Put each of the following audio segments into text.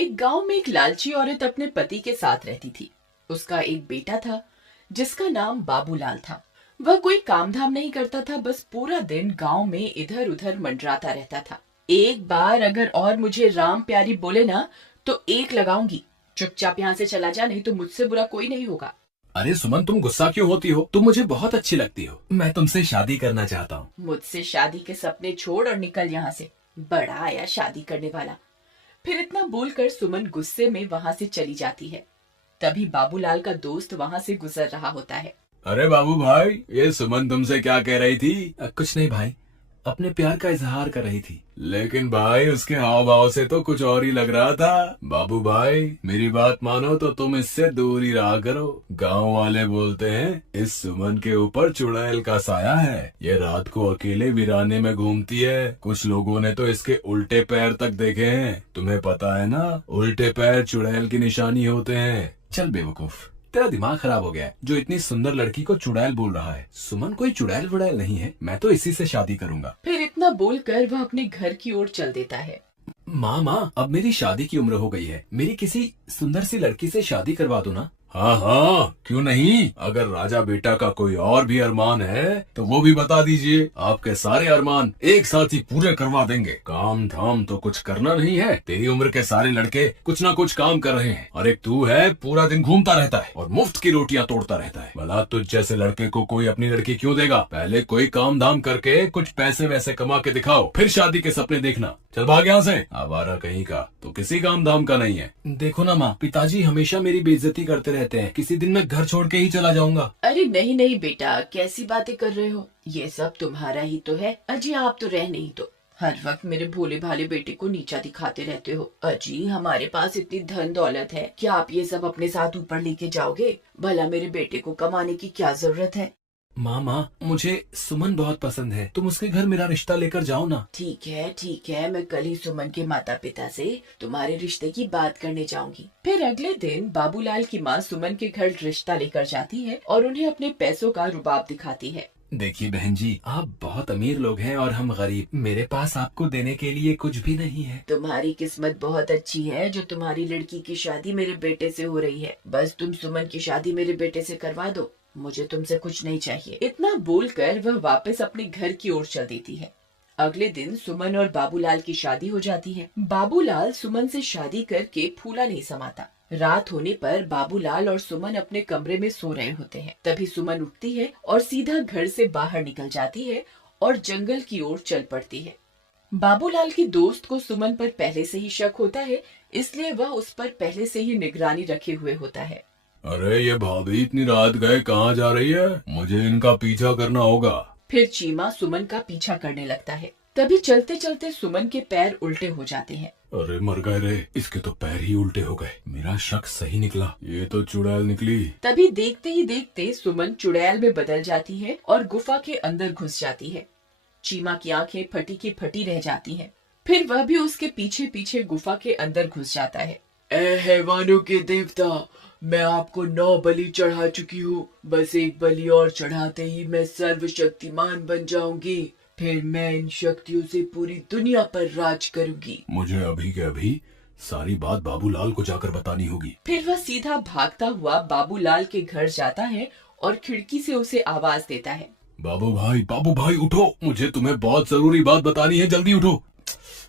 एक गांव में एक लालची औरत अपने पति के साथ रहती थी। उसका एक बेटा था जिसका नाम बाबूलाल था। वह कोई काम धाम नहीं करता था, बस पूरा दिन गांव में इधर उधर मंडराता रहता था। एक बार अगर और मुझे राम प्यारी बोले ना तो एक लगाऊंगी। चुपचाप यहाँ से चला जा, नहीं तो मुझसे बुरा कोई नहीं होगा। अरे सुमन, तुम गुस्सा क्यों होती हो? तुम मुझे बहुत अच्छी लगती हो। मैं तुमसे शादी करना चाहता हूँ। मुझसे शादी के सपने छोड़ और निकल यहाँ से। बड़ा आया शादी करने वाला। फिर इतना बोलकर सुमन गुस्से में वहाँ से चली जाती है। तभी बाबूलाल का दोस्त वहाँ से गुजर रहा होता है। अरे बाबू भाई, ये सुमन तुमसे क्या कह रही थी? कुछ नहीं भाई, अपने प्यार का इजहार कर रही थी। लेकिन भाई उसके हाव भाव से तो कुछ और ही लग रहा था। बाबू भाई, मेरी बात मानो तो तुम इससे दूर ही रहा करो। गांव वाले बोलते हैं इस सुमन के ऊपर चुड़ैल का साया है। ये रात को अकेले वीराने में घूमती है। कुछ लोगों ने तो इसके उल्टे पैर तक देखे हैं। तुम्हें पता है ना, उल्टे पैर चुड़ैल की निशानी होते हैं। चल बेवकूफ, तेरा दिमाग खराब हो गया है जो इतनी सुंदर लड़की को चुड़ैल बोल रहा है। सुमन कोई चुड़ैल वुड़ैल नहीं है, मैं तो इसी से शादी करूंगा। फिर इतना बोलकर वह अपने घर की ओर चल देता है। माँ, अब मेरी शादी की उम्र हो गई है। मेरी किसी सुंदर सी लड़की से शादी करवा दो ना। हाँ हाँ, क्यों नहीं। अगर राजा बेटा का कोई और भी अरमान है तो वो भी बता दीजिए। आपके सारे अरमान एक साथ ही पूरे करवा देंगे। काम धाम तो कुछ करना नहीं है। तेरी उम्र के सारे लड़के कुछ ना कुछ काम कर रहे हैं और एक तू है, पूरा दिन घूमता रहता है और मुफ्त की रोटियां तोड़ता रहता है। भला तुझ जैसे लड़के को कोई अपनी लड़की क्यों देगा? पहले कोई काम धाम करके कुछ पैसे वैसे कमा के दिखाओ, फिर शादी के सपने देखना। चल भाग यहाँ से। आवारा कहीं का तो किसी काम धाम का नहीं है। देखो ना माँ, पिताजी हमेशा मेरी बेइज्जती करते रहते हैं। किसी दिन मैं घर छोड़ के ही चला जाऊंगा। अरे नहीं नहीं बेटा, कैसी बातें कर रहे हो? ये सब तुम्हारा ही तो है। अजी आप तो रह नहीं तो हर वक्त मेरे भोले भाले बेटे को नीचा दिखाते रहते हो। अजी हमारे पास इतनी धन दौलत है, क्या आप ये सब अपने साथ ऊपर लेके जाओगे? भला मेरे बेटे को कमाने की क्या जरूरत है? माँ, मुझे सुमन बहुत पसंद है। तुम उसके घर मेरा रिश्ता लेकर जाओ ना। ठीक है, मैं कल ही सुमन के माता पिता से तुम्हारे रिश्ते की बात करने जाऊंगी। फिर अगले दिन बाबूलाल की माँ सुमन के घर रिश्ता लेकर जाती है और उन्हें अपने पैसों का रुबाब दिखाती है। देखिए बहन जी, आप बहुत अमीर लोग हैं और हम गरीब। मेरे पास आपको देने के लिए कुछ भी नहीं है। तुम्हारी किस्मत बहुत अच्छी है जो तुम्हारी लड़की की शादी मेरे बेटे से हो रही है। बस तुम सुमन की शादी मेरे बेटे से करवा दो, मुझे तुमसे कुछ नहीं चाहिए। इतना बोलकर वह वापस अपने घर की ओर चल देती है। अगले दिन सुमन और बाबूलाल की शादी हो जाती है। बाबूलाल सुमन से शादी करके फूला नहीं समाता। रात होने पर बाबूलाल और सुमन अपने कमरे में सो रहे होते हैं। तभी सुमन उठती है और सीधा घर से बाहर निकल जाती है और जंगल की ओर चल पड़ती है। बाबूलाल की दोस्त को सुमन पर पहले से ही शक होता है, इसलिए वह उस पर पहले से ही निगरानी रखे हुए होता है। अरे ये भाभी इतनी रात गए कहाँ जा रही है? मुझे इनका पीछा करना होगा। फिर चीमा सुमन का पीछा करने लगता है। तभी चलते चलते सुमन के पैर उल्टे हो जाते हैं। अरे मर गए रे, इसके तो पैर ही उल्टे हो गए। मेरा शक सही निकला, ये तो चुड़ैल निकली। तभी देखते ही देखते सुमन चुड़ैल में बदल जाती है और गुफा के अंदर घुस जाती है। चीमा की आंखें फटी की फटी रह जाती हैं। फिर वह भी उसके पीछे पीछे गुफा के अंदर घुस जाता है। ए हैवानों के देवता, मैं आपको 9 बलि चढ़ा चुकी हूँ। बस एक बलि और चढ़ाते ही मैं सर्वशक्तिमान बन जाऊंगी। फिर मैं इन शक्तियों से पूरी दुनिया पर राज करूंगी। मुझे अभी के अभी सारी बात बाबूलाल को जाकर बतानी होगी। फिर वह सीधा भागता हुआ बाबूलाल के घर जाता है और खिड़की से उसे आवाज देता है। बाबू भाई उठो, मुझे तुम्हें बहुत जरूरी बात बतानी है, जल्दी उठो।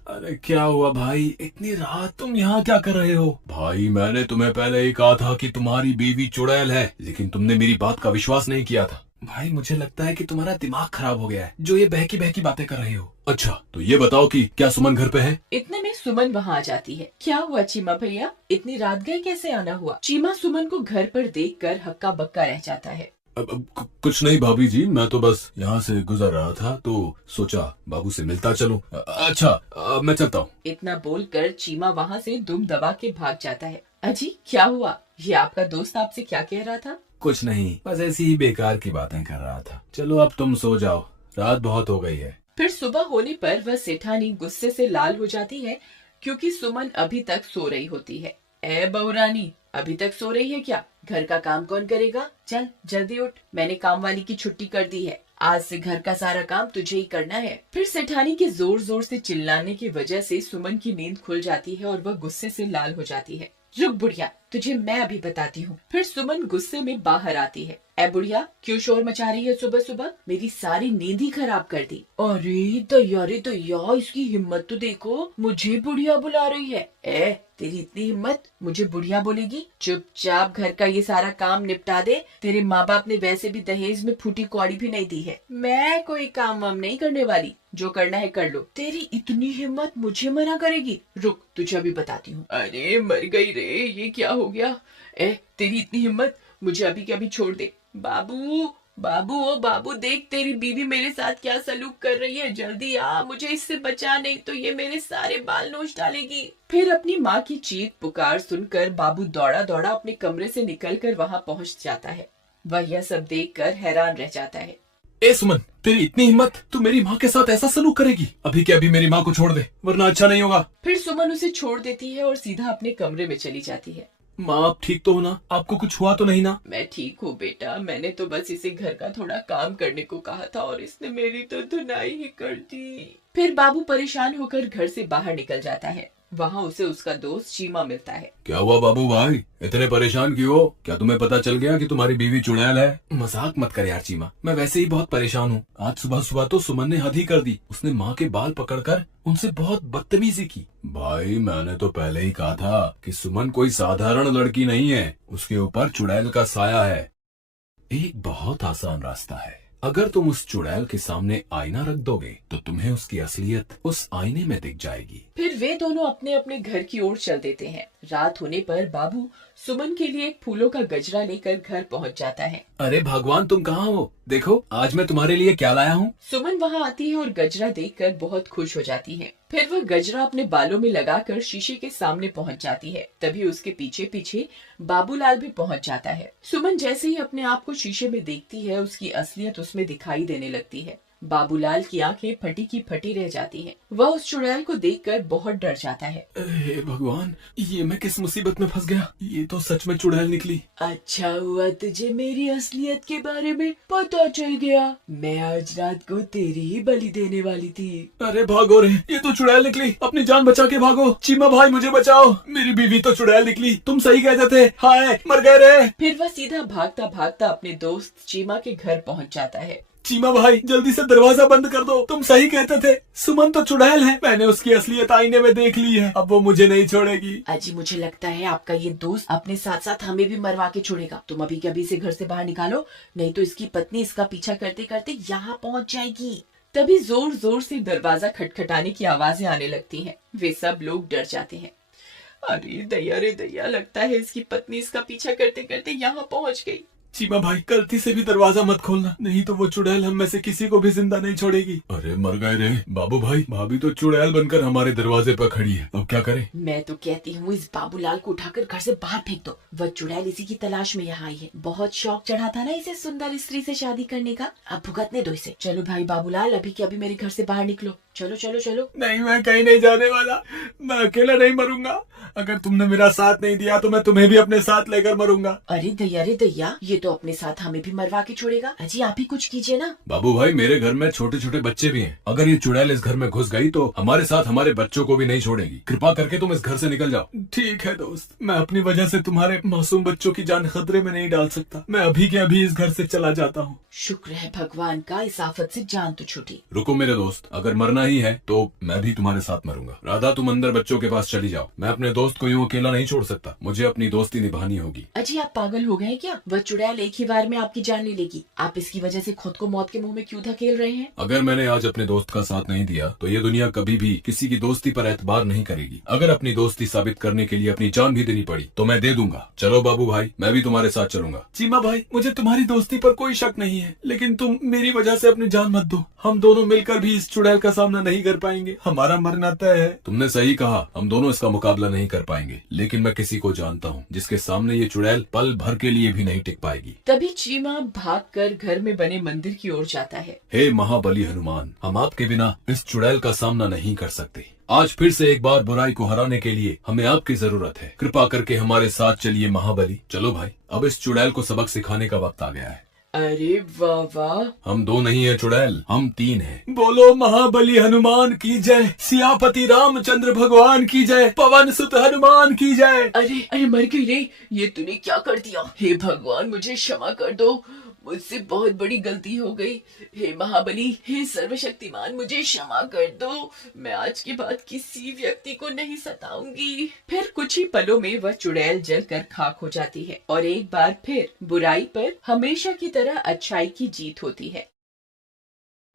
अरे क्या हुआ भाई, इतनी रात तुम यहाँ क्या कर रहे हो? भाई मैंने तुम्हें पहले ही कहा था कि तुम्हारी बीवी चुड़ैल है, लेकिन तुमने मेरी बात का विश्वास नहीं किया था। भाई मुझे लगता है कि तुम्हारा दिमाग खराब हो गया है, जो ये बहकी बहकी बातें कर रहे हो। अच्छा तो ये बताओ कि क्या सुमन घर पे है? इतने में सुमन वहाँ आ जाती है। क्या हुआ चीमा भैया, इतनी रात गए कैसे आना हुआ? चीमा सुमन को घर पर देखकर हक्का बक्का रह जाता है। अब कुछ नहीं भाभी जी, मैं तो बस यहाँ से गुजर रहा था तो सोचा बाबू से मिलता चलूं। अच्छा मैं चलता हूँ। इतना बोलकर चीमा वहाँ से दुम दबा के भाग जाता है। अजी क्या हुआ, ये आपका दोस्त आपसे क्या कह रहा था? कुछ नहीं, बस ऐसी ही बेकार की बातें कर रहा था। चलो अब तुम सो जाओ, रात बहुत हो गई है। फिर सुबह होने पर वह सेठानी गुस्से से लाल हो जाती है क्योंकि सुमन अभी तक सो रही होती है। ए बहुरानी, अभी तक सो रही है क्या? घर का काम कौन करेगा? चल जल्दी उठ, मैंने काम वाली की छुट्टी कर दी है। आज से घर का सारा काम तुझे ही करना है। फिर सेठानी के जोर जोर से चिल्लाने की वजह से सुमन की नींद खुल जाती है और वह गुस्से से लाल हो जाती है। रुक बुढ़िया, तुझे मैं अभी बताती हूँ। फिर सुमन गुस्से में बाहर आती है। ए बुढ़िया, क्यों शोर मचा रही है सुबह सुबह? मेरी सारी नींद ही खराब कर दी। अरे दैया, इसकी हिम्मत तो देखो, मुझे बुढ़िया बुला रही है। ए, तेरी इतनी हिम्मत, मुझे बुढ़िया बोलेगी? चुपचाप घर का ये सारा काम निपटा दे। तेरे माँ बाप ने वैसे भी दहेज में फूटी कौड़ी भी नहीं दी है। मैं कोई काम वाम नहीं करने वाली, जो करना है कर लो। तेरी इतनी हिम्मत, मुझे मना करेगी? रुक, तुझे अभी बताती हूँ। अरे मर गई रे, ये क्या हो गया? ए, तेरी इतनी हिम्मत, मुझे अभी के अभी छोड़ दे। बाबू बाबू, ओ बाबू, देख तेरी बीवी मेरे साथ क्या सलूक कर रही है। जल्दी आ, मुझे इससे बचा, नहीं तो ये मेरे सारे बाल नोच डालेगी। फिर अपनी माँ की चीख पुकार सुनकर बाबू दौड़ा दौड़ा अपने कमरे से निकलकर वहाँ पहुँच जाता है। वह यह सब देखकर हैरान रह जाता है। ए सुमन, तेरी इतनी हिम्मत, तू मेरी माँ के साथ ऐसा सलूक करेगी? अभी के अभी मेरी माँ को छोड़ दे, वरना अच्छा नहीं होगा। फिर सुमन उसे छोड़ देती है और सीधा अपने कमरे में चली जाती है। माँ, आप ठीक तो हो ना? आपको कुछ हुआ तो नहीं ना? मैं ठीक हूँ बेटा, मैंने तो बस इसे घर का थोड़ा काम करने को कहा था और इसने मेरी तो धुनाई ही कर दी। फिर बाबू परेशान होकर घर से बाहर निकल जाता है। वहाँ उसे उसका दोस्त चीमा मिलता है। क्या हुआ बाबू भाई, इतने परेशान क्यों हो? क्या तुम्हें पता चल गया कि तुम्हारी बीवी चुड़ैल है? मजाक मत कर यार चीमा, मैं वैसे ही बहुत परेशान हूँ। आज सुबह सुबह तो सुमन ने हद ही कर दी। उसने माँ के बाल पकड़कर उनसे बहुत बदतमीजी की। भाई, मैंने तो पहले ही कहा था कि सुमन कोई साधारण लड़की नहीं है, उसके ऊपर चुड़ैल का साया है। एक बहुत आसान रास्ता है। अगर तुम उस चुड़ैल के सामने आईना रख दोगे तो तुम्हें उसकी असलियत उस आईने में दिख जाएगी। फिर वे दोनों अपने अपने घर की ओर चल देते हैं। रात होने पर बाबू सुमन के लिए एक फूलों का गजरा लेकर घर पहुंच जाता है। अरे भगवान, तुम कहाँ हो? देखो आज मैं तुम्हारे लिए क्या लाया हूँ। सुमन वहाँ आती है और गजरा देखकर बहुत खुश हो जाती है। फिर वह गजरा अपने बालों में लगाकर शीशे के सामने पहुँच जाती है। तभी उसके पीछे पीछे बाबूलाल भी पहुँच जाता है। सुमन जैसे ही अपने आप को शीशे में देखती है, उसकी असलियत उसमें दिखाई देने लगती है। बाबूलाल की आंखें फटी की फटी रह जाती हैं। वह उस चुड़ैल को देखकर बहुत डर जाता है। हे भगवान, ये मैं किस मुसीबत में फंस गया? ये तो सच में चुड़ैल निकली। अच्छा हुआ तुझे मेरी असलियत के बारे में पता चल गया। मैं आज रात को तेरी ही बलि देने वाली थी। अरे भागो रे, ये तो चुड़ैल निकली। अपनी जान बचा के भागो। चीमा भाई, मुझे बचाओ, मेरी बीवी तो चुड़ैल निकली। तुम सही कहते थे। हाय, मर गए रे। फिर वह सीधा भागता भागता अपने दोस्त चीमा के घर पहुंच जाता है। चीमा भाई, जल्दी से दरवाजा बंद कर दो। तुम सही कहते थे, सुमन तो चुड़ैल है। मैंने उसकी असलियत आईने में देख ली है। अब वो मुझे नहीं छोड़ेगी। अजी, मुझे लगता है आपका ये दोस्त अपने साथ साथ हमें भी मरवा के छोड़ेगा। तुम अभी के अभी से घर से बाहर निकालो, नहीं तो इसकी पत्नी इसका पीछा करते करते यहाँ पहुँच जाएगी। तभी जोर जोर से दरवाजा खटखटाने की आवाजें आने लगती हैं। वे सब लोग डर जाते हैं। अरे दैया रे दैया, लगता है इसकी पत्नी इसका पीछा करते करते यहाँ पहुँच गई। चीमा भाई, गलती से भी दरवाजा मत खोलना, नहीं तो वो चुड़ैल हम में से किसी को भी जिंदा नहीं छोड़ेगी। अरे मर गए रे। बाबू भाई, भाभी तो चुड़ैल बनकर हमारे दरवाजे पर खड़ी है, अब क्या करें? मैं तो कहती हूँ इस बाबूलाल को उठाकर घर से बाहर फेंक दो। वह चुड़ैल इसी की तलाश में यहाँ आई है। बहुत शौक चढ़ा था ना इसे सुंदर स्त्री से शादी करने का, अब भुगतने दो इसे। चलो भाई बाबूलाल, अभी के अभी मेरे घर से बाहर निकलो। चलो चलो चलो। नहीं, मैं कहीं नहीं जाने वाला। मैं अकेला नहीं मरूंगा। अगर तुमने मेरा साथ नहीं दिया तो मैं तुम्हें भी अपने साथ लेकर मरूंगा। अरे दैया, ये तो अपने साथ हमें भी मरवा के छोड़ेगा। अजी, आप ही कुछ कीजिए ना। बाबू भाई, मेरे घर में छोटे छोटे बच्चे भी हैं। अगर ये चुड़ैल इस घर में घुस गई तो हमारे साथ हमारे बच्चों को भी नहीं छोड़ेगी। कृपा करके तुम इस घर से निकल जाओ। ठीक है दोस्त, मैं अपनी वजह से तुम्हारे मासूम बच्चों की जान खतरे में नहीं डाल सकता। मैं अभी के अभी इस घर से चला जाता हूँ। शुक्र है भगवान का, इस आफत से जान तो छूटी। रुको मेरे दोस्त, अगर मरना ही है तो मैं भी तुम्हारे साथ मरूंगा। राधा, तुम अंदर बच्चों के पास चली जाओ। मैं अपने दोस्त को यूं अकेला नहीं छोड़ सकता। मुझे अपनी दोस्ती निभानी होगी। अजी, आप पागल हो गए क्या? वह चुड़ैल एक ही बार में आपकी जान ले लेगी। आप इसकी वजह से खुद को मौत के मुंह में क्यों धकेल रहे हैं? अगर मैंने आज अपने दोस्त का साथ नहीं दिया तो ये दुनिया कभी भी किसी की दोस्ती पर एतबार नहीं करेगी। अगर अपनी दोस्ती साबित करने के लिए अपनी जान भी देनी पड़ी तो मैं दे दूंगा। चलो बाबू भाई, मैं भी तुम्हारे साथ चलूंगा। चीमा भाई, मुझे तुम्हारी दोस्ती पर कोई शक नहीं है, लेकिन तुम मेरी वजह से अपनी जान मत दो। हम दोनों मिलकर भी इस चुड़ैल का सामना नहीं कर पाएंगे। हमारा मरना तय है। तुमने सही कहा, हम दोनों इसका मुकाबला नहीं कर पाएंगे, लेकिन मैं किसी को जानता हूँ जिसके सामने ये चुड़ैल पल भर के लिए भी नहीं टिक पाएगी। तभी चीमा भागकर घर में बने मंदिर की ओर जाता है। हे महाबली हनुमान, हम आपके बिना इस चुड़ैल का सामना नहीं कर सकते। आज फिर से एक बार बुराई को हराने के लिए हमें आपकी जरूरत है। कृपा करके हमारे साथ चलिए महाबली। चलो भाई, अब इस चुड़ैल को सबक सिखाने का वक्त आ गया है। अरे वाह वाह। हम 2 नहीं है चुड़ैल, हम 3 हैं। बोलो महाबली हनुमान की जय, सियापति रामचंद्र भगवान की जय, पवन सुत हनुमान की जय। अरे अरे मर गई रे, ये तूने क्या कर दिया? हे भगवान मुझे क्षमा कर दो, मुझसे बहुत बड़ी गलती हो गई। हे महाबली, हे सर्वशक्तिमान, मुझे क्षमा कर दो। मैं आज के बाद किसी व्यक्ति को नहीं सताऊंगी। फिर कुछ ही पलों में वह चुड़ैल जलकर खाक हो जाती है और एक बार फिर बुराई पर हमेशा की तरह अच्छाई की जीत होती है।